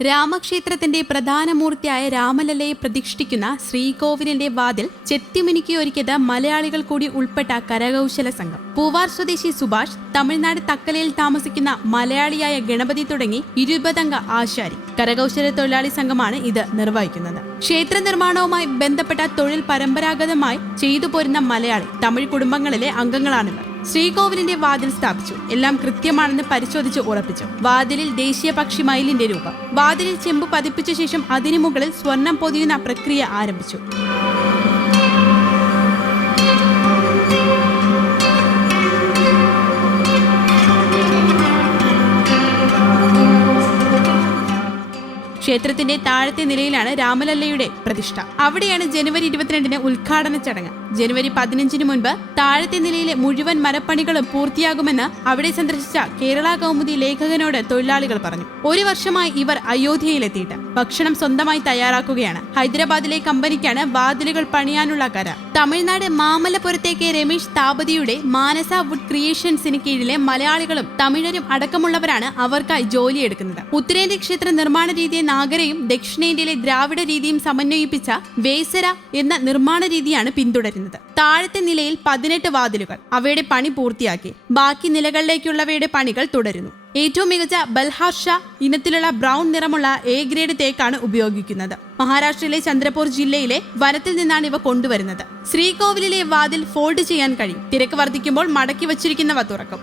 രാമക്ഷേത്രത്തിന്റെ പ്രധാന മൂർത്തിയായ രാമലല്ലയെ പ്രതിഷ്ഠിക്കുന്ന ശ്രീകോവിലിന്റെ വാതിൽ ചെത്തിമിനുക്കിയൊരുക്കിയത് മലയാളികൾ കൂടി ഉൾപ്പെട്ട കരകൗശല സംഘം. പൂവാർ സ്വദേശി സുഭാഷ് തമിഴ്നാട് തക്കലയിൽ താമസിക്കുന്ന മലയാളിയായ ഗണപതി തുടങ്ങി ഇരുപതംഗ ആശാരി. കരകൗശല തൊഴിലാളി സംഘമാണ് ഇത് നിർവഹിക്കുന്നത്. ക്ഷേത്ര നിർമ്മാണവുമായി ബന്ധപ്പെട്ട തൊഴിൽ പരമ്പരാഗതമായി ചെയ്തു പോരുന്ന മലയാളി തമിഴ് കുടുംബങ്ങളിലെ അംഗങ്ങളാണിവർ ശ്രീകോവിലിന്റെ വാതിൽ സ്ഥാപിച്ചു. എല്ലാം കൃത്യമാണെന്ന് പരിശോധിച്ച് ഉറപ്പിച്ചു. വാതിലിൽ ദേശീയ പക്ഷി മയിലിന്റെ രൂപം. വാതിലിൽ ചെമ്പ് പതിപ്പിച്ച ശേഷം അതിനു മുകളിൽ സ്വർണം പൊതിയുന്ന പ്രക്രിയ ആരംഭിച്ചു. ക്ഷേത്രത്തിന്റെ താഴത്തെ നിലയിലാണ് രാമലല്ലയുടെ പ്രതിഷ്ഠ. അവിടെയാണ് ജനുവരി ഇരുപത്തിരണ്ടിന് ഉദ്ഘാടന ചടങ്ങ്. ജനുവരി പതിനഞ്ചിന് മുൻപ് താഴത്തെ നിലയിലെ മുഴുവൻ മരപ്പണികളും പൂർത്തിയാകുമെന്ന് അവിടെ സന്ദർശിച്ച കേരള കൗമുദി ലേഖകനോട് തൊഴിലാളികൾ പറഞ്ഞു. ഒരു വർഷമായി ഇവർ അയോധ്യയിലെത്തിയിട്ട് ഭക്ഷണം സ്വന്തമായി തയ്യാറാക്കുകയാണ്. ഹൈദരാബാദിലെ കമ്പനിക്കാണ് വാതിലുകൾ പണിയാനുള്ള കരാർ. തമിഴ്നാട് മാമല്ലപുരത്തേക്ക് രമേശ് താപതിയുടെ മാനസ വുഡ് ക്രിയേഷൻസിന് കീഴിലെ മലയാളികളും തമിഴരും അടക്കമുള്ളവരാണ് അവർക്കായി ജോലിയെടുക്കുന്നത്. ഉത്തരേന്ത്യ ക്ഷേത്ര നിർമ്മാണ രീതിയെ നാഗരയും ദക്ഷിണേന്ത്യയിലെ ദ്രാവിഡ രീതിയും സമന്വയിപ്പിച്ച വേസര എന്ന നിർമ്മാണ രീതിയാണ് പിന്തുടരുന്നത്. താഴത്തെ നിലയിൽ പതിനെട്ട് വാതിലുകൾ. അവയുടെ പണി പൂർത്തിയാക്കി. ബാക്കി നിലകളിലേക്കുള്ളവയുടെ പണികൾ തുടരുന്നു. ഏറ്റവും മികച്ച ബൽഹാർഷ ഇനത്തിലുള്ള ബ്രൗൺ നിറമുള്ള എ ഗ്രേഡ് തേക്കാണ് ഉപയോഗിക്കുന്നത്. മഹാരാഷ്ട്രയിലെ ചന്ദ്രപൂർ ജില്ലയിലെ വനത്തിൽ നിന്നാണ് ഇവ കൊണ്ടുവരുന്നത്. ശ്രീകോവിലിലെ വാതിൽ ഫോൾഡ് ചെയ്യാൻ കഴിയും. തിരക്ക് വർദ്ധിക്കുമ്പോൾ മടക്കി വച്ചിരിക്കുന്നവ തുറക്കും.